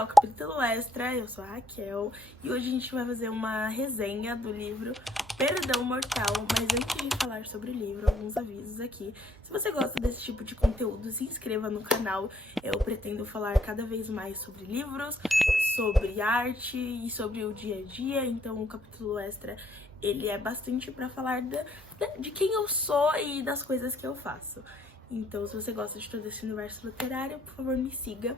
canal Capítulo Extra, eu sou a Raquel e hoje a gente vai fazer uma resenha do livro Perdão Mortal. Mas antes de falar sobre o livro, alguns avisos aqui. Se você gosta desse tipo de conteúdo, se inscreva no canal. Eu pretendo falar cada vez mais sobre livros, sobre arte e sobre o dia a dia. Então o Capítulo Extra, ele é bastante pra falar de quem eu sou e das coisas que eu faço. Então, se você gosta de todo esse universo literário, por favor, me siga.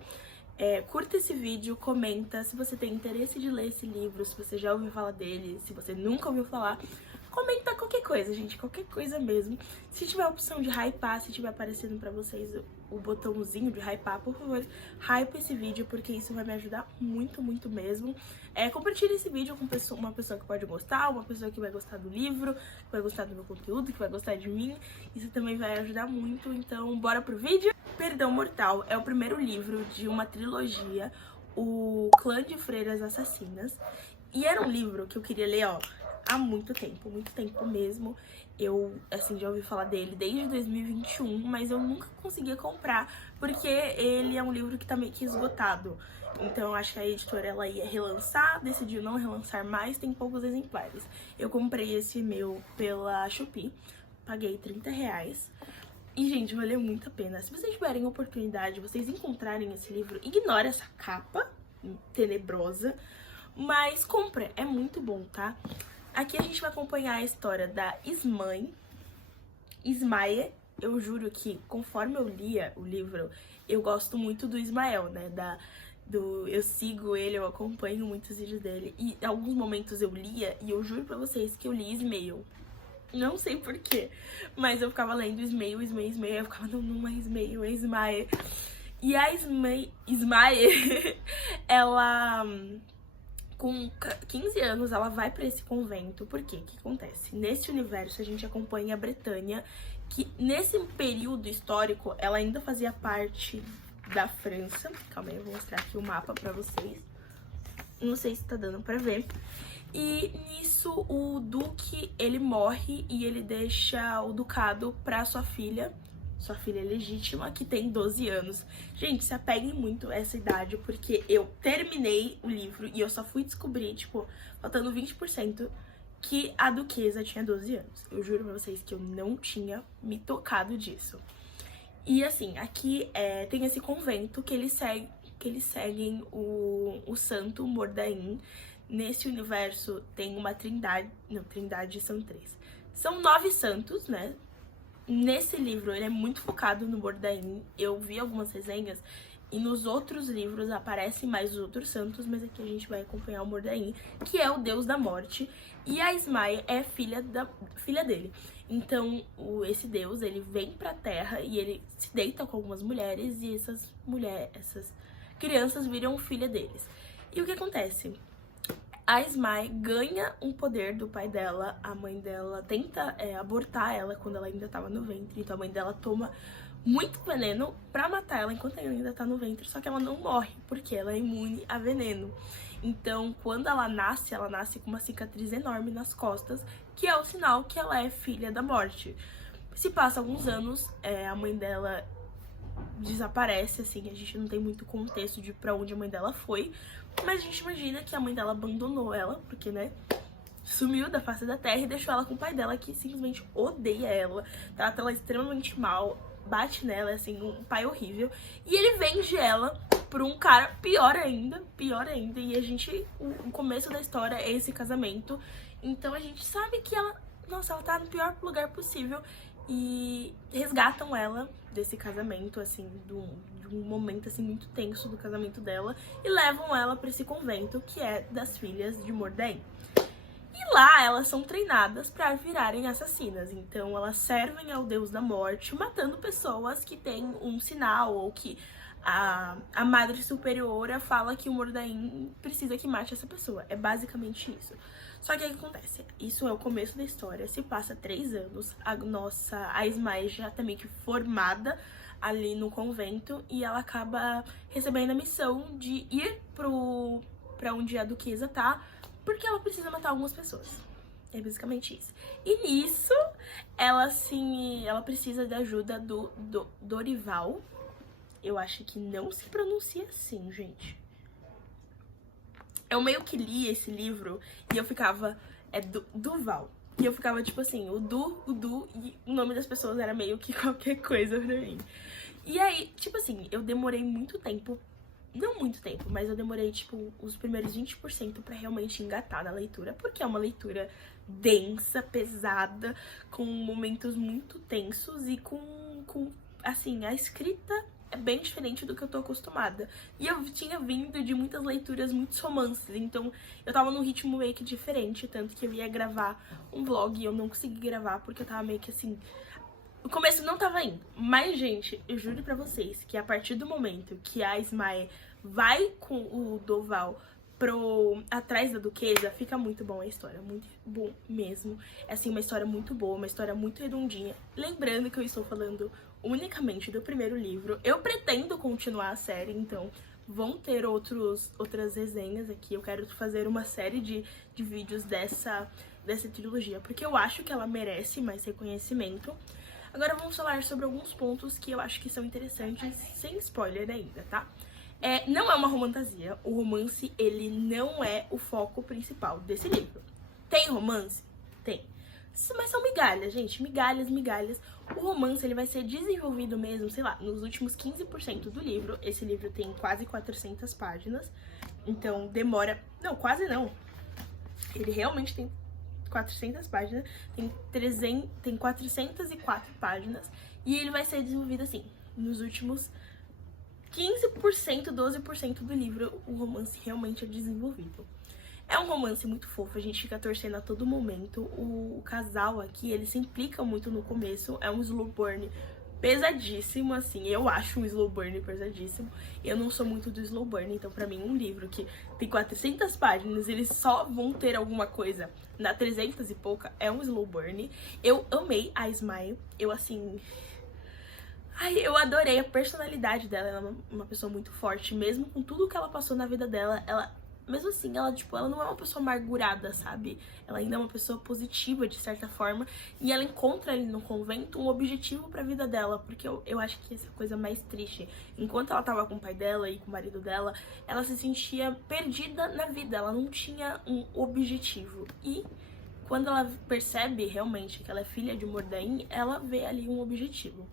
Curta esse vídeo, comenta se você tem interesse de ler esse livro, se você já ouviu falar dele, se você nunca ouviu falar. Comenta qualquer coisa, gente, qualquer coisa mesmo. Se tiver a opção de hypar, se tiver aparecendo pra vocês o botãozinho de hypar, por favor, hype esse vídeo, porque isso vai me ajudar muito, muito mesmo. Compartilhe esse vídeo com uma pessoa que pode gostar, uma pessoa que vai gostar do livro, que vai gostar do meu conteúdo, que vai gostar de mim. Isso também vai ajudar muito, então bora pro vídeo? Perdão Mortal é o primeiro livro de uma trilogia, o Clã de Freiras Assassinas. E era um livro que eu queria ler, há muito tempo mesmo. Eu, assim, já ouvi falar dele desde 2021, mas eu nunca conseguia comprar, porque ele é um livro que tá meio que esgotado. Então eu acho que a editora, ela ia relançar, decidiu não relançar mais, tem poucos exemplares. Eu comprei esse meu pela Shopee, paguei R$30. E, gente, valeu muito a pena. Se vocês tiverem oportunidade, vocês encontrarem esse livro, ignore essa capa tenebrosa, mas compra, é muito bom, tá? Aqui a gente vai acompanhar a história da Ismael. Eu juro que, conforme eu lia o livro, eu gosto muito do Ismael, né? Eu sigo ele, eu acompanho muitos vídeos dele. E em alguns momentos eu lia, e eu juro pra vocês que eu li Ismael. Não sei porquê, mas eu ficava lendo Ismael. Eu ficava, não é Ismael, é Ismael. E a Ismael, ela... Com 15 anos, ela vai pra esse convento. Por quê? O que acontece? Nesse universo, a gente acompanha a Bretanha, que nesse período histórico, ela ainda fazia parte da França. Calma aí, eu vou mostrar aqui o mapa pra vocês. Não sei se tá dando pra ver. E nisso, o duque, ele morre e ele deixa o ducado pra sua filha legítima, que tem 12 anos. Gente, se apeguem muito a essa idade, porque eu terminei o livro e eu só fui descobrir, tipo, faltando 20%, que a duquesa tinha 12 anos. Eu juro pra vocês que eu não tinha me tocado disso. E assim, aqui tem esse convento que eles seguem o santo Mordain. Nesse universo tem uma trindade, não, trindade são 3. São 9 santos, né? Nesse livro, ele é muito focado no Mordain. Eu vi algumas resenhas e nos outros livros aparecem mais os outros santos, mas aqui a gente vai acompanhar o Mordain, que é o deus da morte, e a Ismael é filha dele. Então, esse deus, ele vem pra terra e ele se deita com algumas mulheres, e essas crianças viram filha deles. E o que acontece? A Ismael ganha um poder do pai dela. A mãe dela tenta abortar ela quando ela ainda estava no ventre. Então a mãe dela toma muito veneno pra matar ela enquanto ela ainda tá no ventre. Só que ela não morre, porque ela é imune a veneno. Então, quando ela nasce com uma cicatriz enorme nas costas, que é o sinal que ela é filha da morte. Se passa alguns anos, a mãe dela desaparece, assim, a gente não tem muito contexto de pra onde a mãe dela foi, mas a gente imagina que a mãe dela abandonou ela, porque, né, sumiu da face da terra e deixou ela com o pai dela, que simplesmente odeia ela, trata ela extremamente mal, bate nela, assim, um pai horrível, e ele vende ela por um cara pior ainda, e o começo da história é esse casamento, então a gente sabe que ela tá no pior lugar possível, e resgatam ela desse casamento, assim, de um momento, assim, muito tenso do casamento dela, e levam ela pra esse convento, que é das filhas de Mordain. E lá elas são treinadas pra virarem assassinas, então elas servem ao deus da morte, matando pessoas que têm um sinal, ou que a Madre Superiora fala que o Mordain precisa que mate essa pessoa. É basicamente isso. Só que o que acontece? Isso é o começo da história. Se passa 3 anos, a Ismael já tá meio que formada ali no convento, e ela acaba recebendo a missão de ir pra onde a duquesa tá, porque ela precisa matar algumas pessoas. É basicamente isso. E nisso, ela precisa da ajuda do Dorival. Eu acho que não se pronuncia assim, gente. eu meio que li esse livro e eu ficava, Duval. E eu ficava tipo assim, o Du, e o nome das pessoas era meio que qualquer coisa pra mim. E aí, tipo assim, eu demorei muito tempo, não muito tempo, mas eu demorei, tipo, os primeiros 20% pra realmente engatar na leitura, porque é uma leitura densa, pesada, com momentos muito tensos e com assim, a escrita é bem diferente do que eu tô acostumada. E eu tinha vindo de muitas leituras, muitos romances, então eu tava num ritmo meio que diferente, tanto que eu ia gravar um vlog e eu não consegui gravar porque eu tava meio que assim... O começo não tava indo, mas, gente, eu juro pra vocês que a partir do momento que a Smae vai com o Doval atrás da Duquesa, fica muito bom a história, muito bom mesmo. É assim, uma história muito boa, uma história muito redondinha. Lembrando que eu estou falando unicamente do primeiro livro. Eu pretendo continuar a série, então vão ter outras resenhas aqui. Eu quero fazer uma série de vídeos dessa trilogia, porque eu acho que ela merece mais reconhecimento. Agora vamos falar sobre alguns pontos que eu acho que são interessantes, sem spoiler ainda, tá? Não é uma romantasia. O romance, ele não é o foco principal desse livro. Tem romance? Tem. Mas são migalhas, gente. Migalhas, migalhas. O romance, ele vai ser desenvolvido mesmo, sei lá, nos últimos 15% do livro. Esse livro tem quase 400 páginas. Então, demora... Não, quase não. Ele realmente tem 400 páginas. Tem 404 páginas. E ele vai ser desenvolvido, assim, nos últimos 15%, 12% do livro, o romance realmente é desenvolvido. É um romance muito fofo, a gente fica torcendo a todo momento. O casal aqui, ele se implica muito no começo, é um slow burn pesadíssimo, assim, eu acho um slow burn pesadíssimo. Eu não sou muito do slow burn, então pra mim um livro que tem 400 páginas, eles só vão ter alguma coisa na 300 e pouca, é um slow burn. Eu amei a Smae, eu assim... Ai, eu adorei a personalidade dela, ela é uma pessoa muito forte, mesmo com tudo que ela passou na vida dela, mesmo assim, ela não é uma pessoa amargurada, sabe? Ela ainda é uma pessoa positiva, de certa forma, e ela encontra ali no convento um objetivo pra vida dela, porque eu acho que essa coisa mais triste, enquanto ela tava com o pai dela e com o marido dela, ela se sentia perdida na vida, ela não tinha um objetivo, e quando ela percebe realmente que ela é filha de Mordain, ela vê ali um objetivo.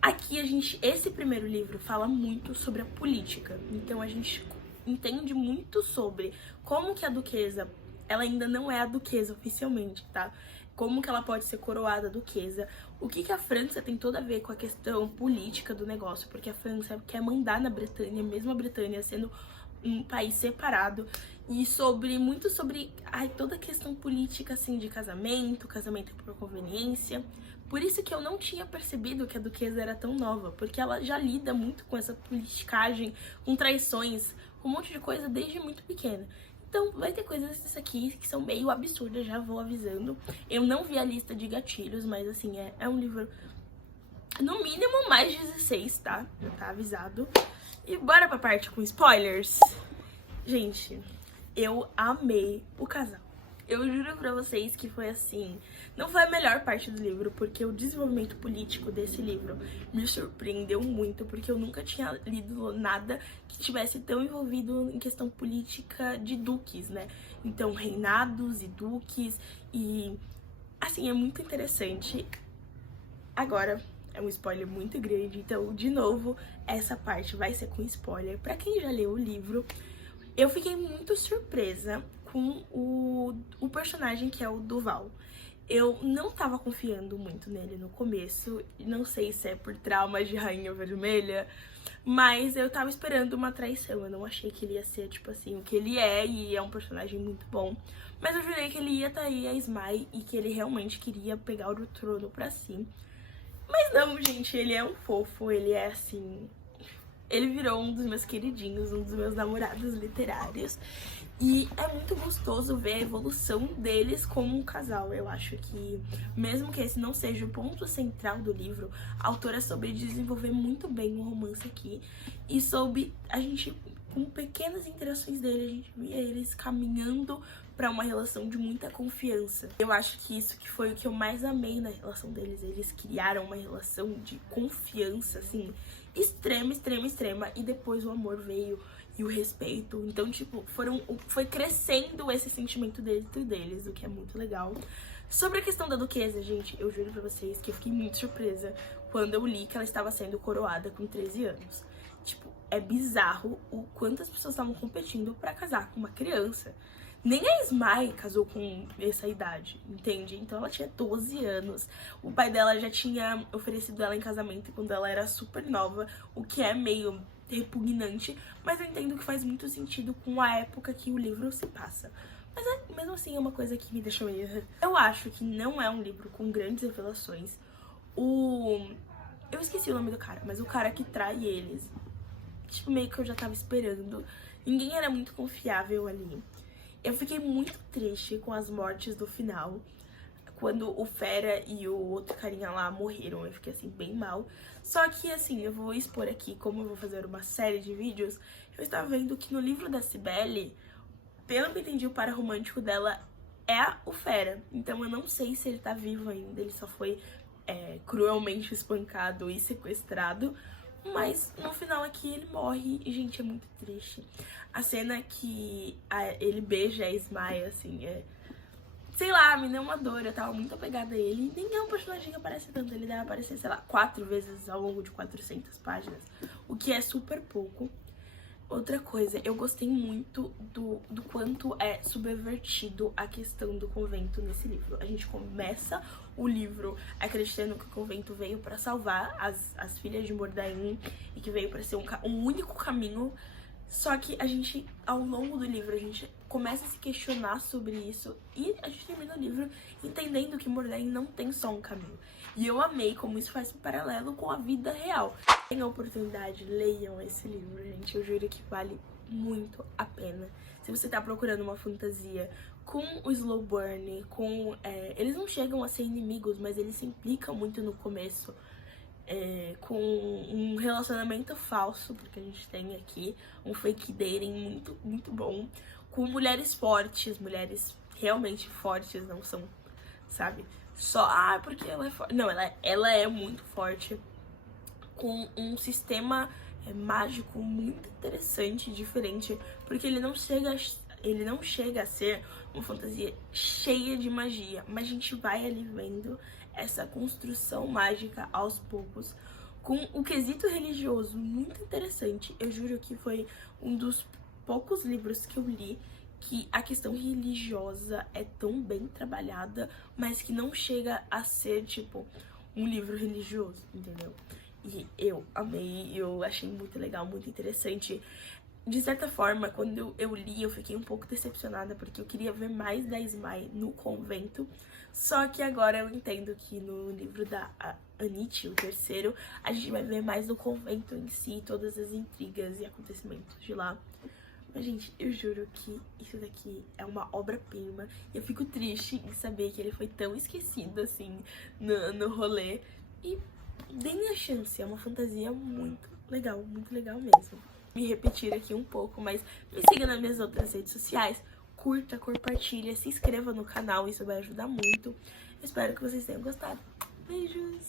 Aqui esse primeiro livro fala muito sobre a política, então a gente entende muito sobre como que a duquesa, ela ainda não é a duquesa oficialmente, tá? Como que ela pode ser coroada duquesa, o que a França tem toda a ver com a questão política do negócio, porque a França quer mandar na Bretanha, mesmo a Bretanha sendo um país separado, e muito sobre toda a questão política, assim, de casamento por conveniência. Por isso que eu não tinha percebido que a duquesa era tão nova, porque ela já lida muito com essa politicagem, com traições, com um monte de coisa desde muito pequena. Então vai ter coisas dessas aqui que são meio absurdas, já vou avisando. Eu não vi a lista de gatilhos, mas assim, é um livro no mínimo mais 16, tá? Já tá avisado. E bora pra parte com spoilers. Gente, eu amei o casal. Eu juro pra vocês que foi assim, não foi a melhor parte do livro, porque o desenvolvimento político desse livro me surpreendeu muito, porque eu nunca tinha lido nada que tivesse tão envolvido em questão política de duques, né? Então, reinados e duques, e assim, é muito interessante. Agora, é um spoiler muito grande, então, de novo, essa parte vai ser com spoiler. Pra quem já leu o livro, eu fiquei muito surpresa com o personagem que é o Duval. Eu não tava confiando muito nele no começo, não sei se é por traumas de Rainha Vermelha, mas eu tava esperando uma traição, eu não achei que ele ia ser, tipo assim, o que ele é, e é um personagem muito bom. Mas eu jurei que ele ia trair a Smae e que ele realmente queria pegar o trono pra si. Mas não, gente, ele é um fofo, ele é assim... Ele virou um dos meus queridinhos, um dos meus namorados literários. E é muito gostoso ver a evolução deles como um casal. Eu acho que, mesmo que esse não seja o ponto central do livro, a autora soube desenvolver muito bem o romance aqui. E soube, a gente com pequenas interações dele, a gente via eles caminhando pra uma relação de muita confiança. Eu acho que isso que foi o que eu mais amei na relação deles. Eles criaram uma relação de confiança, assim, extrema, extrema, extrema. E depois o amor veio e o respeito. Então, tipo, foi crescendo esse sentimento dentro deles, o que é muito legal. Sobre a questão da duquesa, gente, eu juro pra vocês que eu fiquei muito surpresa quando eu li que ela estava sendo coroada com 13 anos. Tipo, é bizarro o quanto as pessoas estavam competindo pra casar com uma criança. Nem a Smile casou com essa idade, entende? Então ela tinha 12 anos. O pai dela já tinha oferecido ela em casamento quando ela era super nova, o que é meio repugnante, mas eu entendo que faz muito sentido com a época que o livro se passa. Mas mesmo assim é uma coisa que me deixa meio... Eu acho que não é um livro com grandes revelações. Eu esqueci o nome do cara, mas o cara que trai eles, tipo, meio que eu já tava esperando. Ninguém era muito confiável ali. Eu fiquei muito triste com as mortes do final. Quando o Fera e o outro carinha lá morreram, eu fiquei assim, bem mal. Só que assim, eu vou expor aqui, como eu vou fazer uma série de vídeos, eu estava vendo que no livro da Cibele, pelo que eu entendi, o par romântico dela é o Fera. Então eu não sei se ele tá vivo ainda, ele só foi cruelmente espancado e sequestrado. Mas no final aqui ele morre e, gente, é muito triste. A cena que ele beija a Smile, assim, sei lá, me deu uma dor. Eu tava muito apegada a ele. E nem é um personagem que aparece tanto. Ele deve aparecer, sei lá, 4 vezes ao longo de 400 páginas. O que é super pouco. Outra coisa, eu gostei muito do quanto é subvertido a questão do convento nesse livro. A gente começa o livro acreditando que o convento veio pra salvar as filhas de Mordain e que veio pra ser um único caminho. Só que a gente, ao longo do livro, a gente começa a se questionar sobre isso e a gente termina o livro entendendo que Mordain não tem só um caminho. E eu amei como isso faz um paralelo com a vida real. Tenham a oportunidade, leiam esse livro, gente. Eu juro que vale muito a pena. Se você tá procurando uma fantasia com o slow burn, eles não chegam a ser inimigos, mas eles se implicam muito no começo. Com um relacionamento falso, porque a gente tem aqui um fake dating muito, muito bom, com mulheres fortes, mulheres realmente fortes, não são, sabe, só, porque ela é forte. Não, ela é muito forte, com um sistema mágico muito interessante, diferente, porque ele não chega a ser uma fantasia cheia de magia, mas a gente vai ali vendo essa construção mágica aos poucos, com o quesito religioso muito interessante. Eu juro que foi um dos poucos livros que eu li que a questão religiosa é tão bem trabalhada, mas que não chega a ser, tipo, um livro religioso, entendeu? E eu amei, eu achei muito legal, muito interessante. De certa forma, quando eu li, eu fiquei um pouco decepcionada, porque eu queria ver mais da Smile no convento. Só que agora eu entendo que no livro da Anit, o terceiro, a gente vai ver mais do convento em si, todas as intrigas e acontecimentos de lá. Mas, gente, eu juro que isso daqui é uma obra-prima. E eu fico triste em saber que ele foi tão esquecido, assim, no rolê. E deem a chance, é uma fantasia muito legal mesmo. Me repetir aqui um pouco, mas me siga nas minhas outras redes sociais. Curta, compartilha, se inscreva no canal, isso vai ajudar muito. Espero que vocês tenham gostado. Beijos!